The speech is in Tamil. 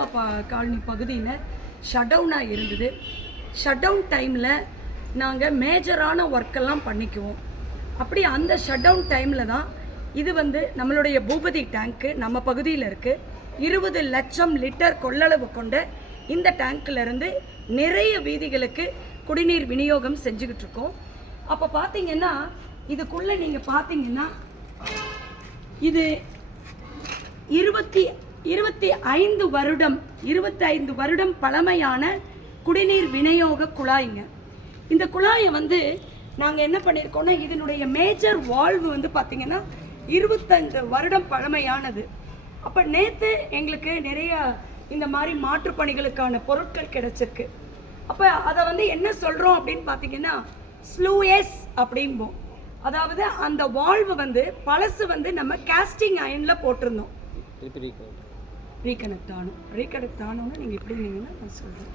ஐயப்பா காலனி பகுதியில் ஷட் டவுனாக இருந்தது. ஷட் டவுன் டைமில் நாங்கள் மேஜரான ஒர்க்கெல்லாம் பண்ணிக்குவோம். அப்படி அந்த ஷட் டவுன் டைமில் தான் இது நம்மளுடைய பூபதி டேங்க்கு நம்ம பகுதியில் இருக்குது. 20 லட்சம் லிட்டர் கொள்ளளவு கொண்ட இந்த டேங்க்லேருந்து நிறைய வீதிகளுக்கு குடிநீர் விநியோகம் செஞ்சுக்கிட்டு இருக்கோம். அப்போ பார்த்தீங்கன்னா இதுக்குள்ளே நீங்கள் பார்த்தீங்கன்னா இது 25 வருடம் பழமையான குடிநீர் விநியோக குழாய்ங்க. இந்த குழாயை நாங்கள் என்ன பண்ணியிருக்கோம்னா, இதனுடைய மேஜர் வால்வு பார்த்தீங்கன்னா 25 வருடம் பழமையானது. அப்போ நேற்று எங்களுக்கு நிறைய இந்த மாதிரி மாற்று பணிகளுக்கான பொருட்கள் கிடைச்சிருக்கு. அப்போ அதை என்ன சொல்கிறோம் அப்படின்னு பார்த்தீங்கன்னா, ஸ்லூஎஸ் அப்படிம்போம். அதாவது அந்த வால்வு பழசு நம்ம கேஸ்டிங் அயனில் போட்டிருந்தோம். ரீகனெக்ட் ஆனோன்னு நீங்கள் எப்படி இருந்தீங்கன்னா நான் சொல்கிறேன்.